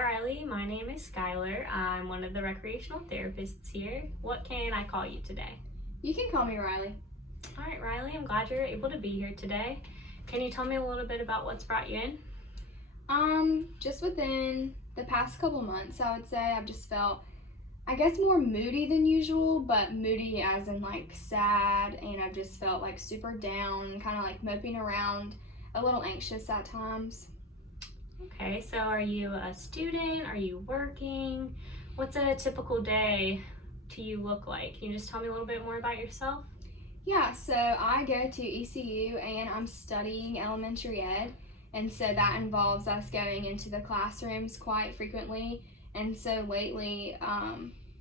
Hi Riley, my name is Skylar. I'm one of the recreational therapists here. What can I call you today? You can call me Riley. All right, Riley, I'm glad you're able to be here today. Can you tell me a little bit about what's brought you in? Just within the past couple months, I would say I've just felt, I guess, more moody than usual, but moody as in like sad, and I've just felt like super down, kind of like moping around, a little anxious at times. Okay, so are you a student? Are you working? What's a typical day to you look like? Can you just tell me a little bit more about yourself? Yeah, so I go to ECU and I'm studying elementary ed, and so that involves us going into the classrooms quite frequently. And so lately,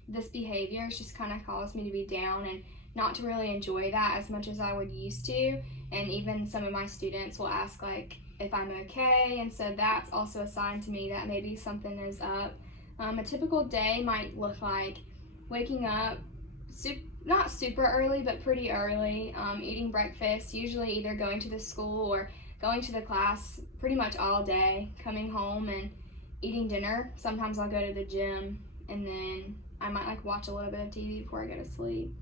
this behavior has just kind of caused me to be down and not to really enjoy that as much as I would used to. And even some of my students will ask like if I'm okay, and so that's also a sign to me that maybe something is up. A typical day might look like waking up not super early, but pretty early, eating breakfast, usually either going to the school or going to the class pretty much all day, coming home and eating dinner. Sometimes I'll go to the gym, and then I might like watch a little bit of TV before I go to sleep.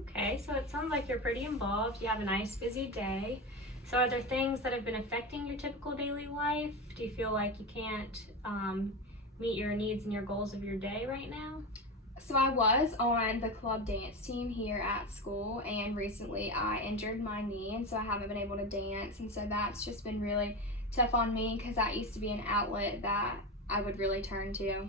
Okay, so it sounds like you're pretty involved. You have a nice busy day. So are there things that have been affecting your typical daily life? Do you feel like you can't meet your needs and your goals of your day right now? So I was on the club dance team here at school, and recently I injured my knee, and so I haven't been able to dance, and so that's just been really tough on me because that used to be an outlet that I would really turn to.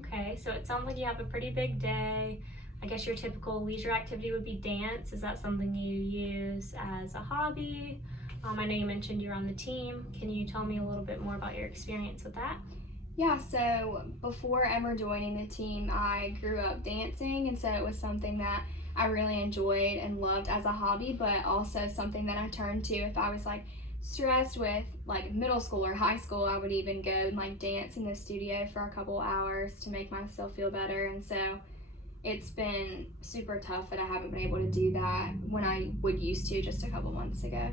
Okay, so it sounds like you have a pretty big day. I guess your typical leisure activity would be dance. Is that something you use as a hobby? I know you mentioned you're on the team. Can you tell me a little bit more about your experience with that? Yeah, so before ever joining the team, I grew up dancing, and so it was something that I really enjoyed and loved as a hobby, but also something that I turned to if I was like stressed with like middle school or high school. I would even go and like dance in the studio for a couple hours to make myself feel better, and so it's been super tough that I haven't been able to do that when I would used to just a couple months ago.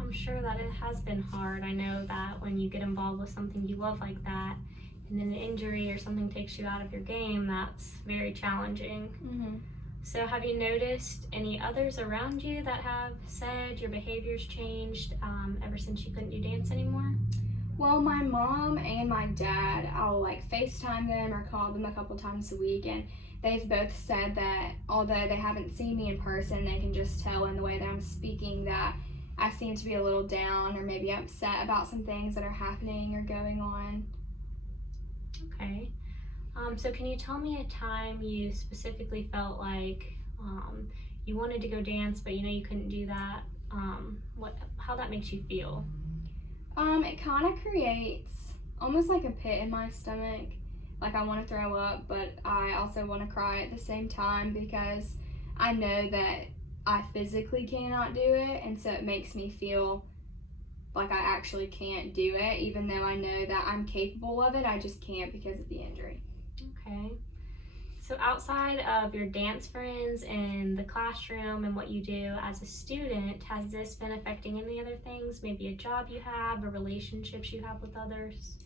I'm sure that it has been hard. I know that when you get involved with something you love like that, and then an injury or something takes you out of your game, that's very challenging. Mm-hmm. So have you noticed any others around you that have said your behavior's changed ever since you couldn't do dance anymore? Well, my mom and my dad, I'll like FaceTime them or call them a couple times a week, and they've both said that although they haven't seen me in person, they can just tell in the way that I'm speaking that I seem to be a little down or maybe upset about some things that are happening or going on. Okay. So can you tell me a time you specifically felt like you wanted to go dance, but you know you couldn't do that? How that makes you feel? It kind of creates almost like a pit in my stomach. Like I want to throw up, but I also want to cry at the same time because I know that I physically cannot do it, and so it makes me feel like I actually can't do it, even though I know that I'm capable of it. I just can't because of the injury. Okay. So outside of your dance friends and the classroom and what you do as a student, has this been affecting any other things? Maybe a job you have or relationships you have with others?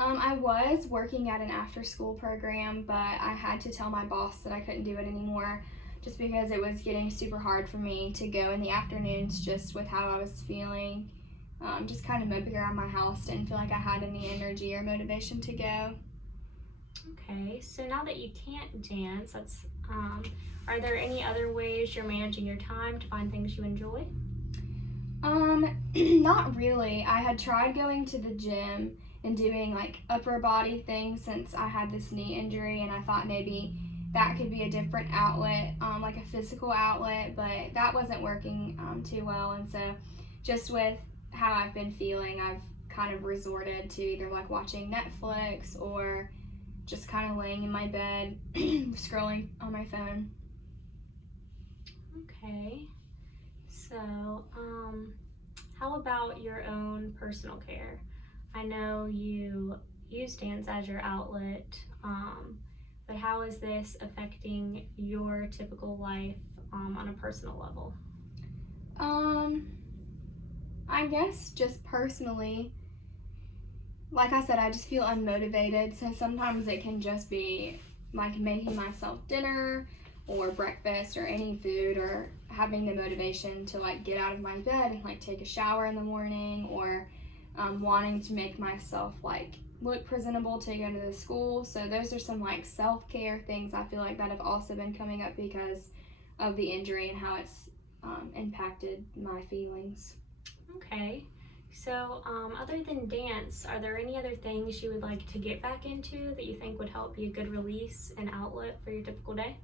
I was working at an after-school program, but I had to tell my boss that I couldn't do it anymore just because it was getting super hard for me to go in the afternoons just with how I was feeling. Just kind of moping around my house, didn't feel like I had any energy or motivation to go. Okay, so now that you can't dance, are there any other ways you're managing your time to find things you enjoy? Not really. I had tried going to the gym and doing like upper body things since I had this knee injury, and I thought maybe that could be a different outlet, like a physical outlet, but that wasn't working too well, and so just with how I've been feeling, I've kind of resorted to either like watching Netflix or just kind of laying in my bed, scrolling on my phone. Okay, so how about your own personal care? I know you use dance as your outlet, but how is this affecting your typical life on a personal level? I guess just personally, like I said, I just feel unmotivated. So sometimes it can just be like making myself dinner or breakfast or any food, or having the motivation to like get out of my bed and like take a shower in the morning, or wanting to make myself like look presentable to go to the school. So those are some like self-care things I feel like that have also been coming up because of the injury and how it's impacted my feelings. Okay. So, other than dance, are there any other things you would like to get back into that you think would help be a good release and outlet for your typical day?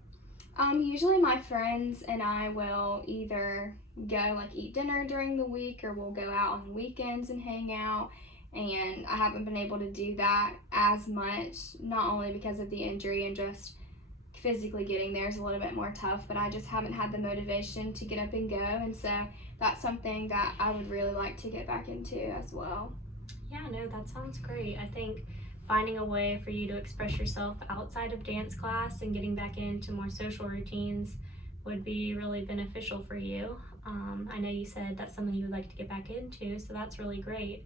Usually my friends and I will either go like eat dinner during the week, or we'll go out on weekends and hang out. And I haven't been able to do that as much, not only because of the injury and just physically getting there is a little bit more tough, but I just haven't had the motivation to get up and go. And so that's something that I would really like to get back into as well. Yeah, no, that sounds great. I think finding a way for you to express yourself outside of dance class and getting back into more social routines would be really beneficial for you. I know you said that's something you would like to get back into, so that's really great.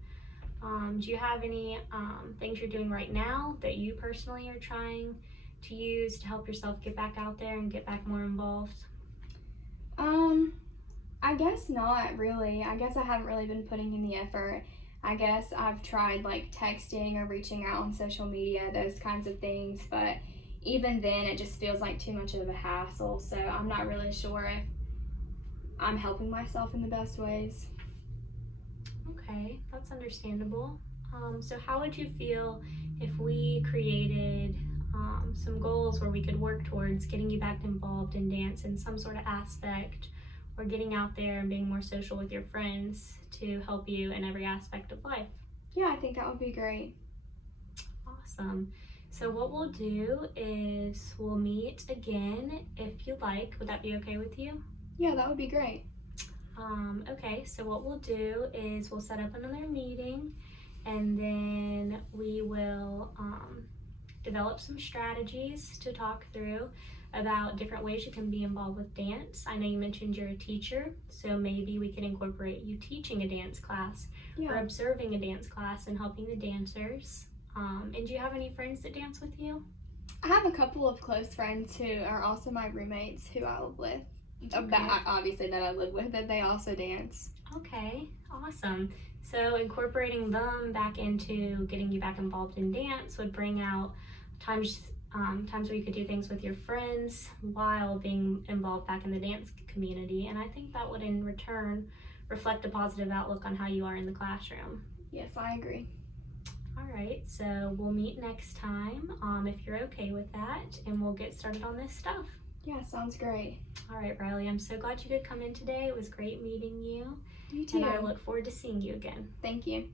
Do you have any things you're doing right now that you personally are trying to use to help yourself get back out there and get back more involved? I guess not really. I guess I haven't really been putting in the effort. I guess I've tried like texting or reaching out on social media, those kinds of things, but even then it just feels like too much of a hassle. So I'm not really sure if I'm helping myself in the best ways. Okay, that's understandable. So how would you feel if we created some goals where we could work towards getting you back involved in dance in some sort of aspect, or getting out there and being more social with your friends to help you in every aspect of life? Yeah, I think that would be great. Awesome. So what we'll do is we'll meet again if you like. Would that be okay with you? Yeah, that would be great. Okay, so what we'll do is we'll set up another meeting, and then we will develop some strategies to talk through about different ways you can be involved with dance. I know you mentioned you're a teacher, so maybe we can incorporate you teaching a dance class or observing a dance class and helping the dancers. And do you have any friends that dance with you? I have a couple of close friends who are also my roommates who I live with. Obviously that I live with, but they also dance. Okay, awesome. So incorporating them back into getting you back involved in dance would bring out times where you could do things with your friends while being involved back in the dance community. And I think that would in return reflect a positive outlook on how you are in the classroom. Yes, I agree. All right, so we'll meet next time if you're okay with that, and we'll get started on this stuff. Yeah, sounds great. All right, Riley, I'm so glad you could come in today. It was great meeting you. You too. And I look forward to seeing you again. Thank you.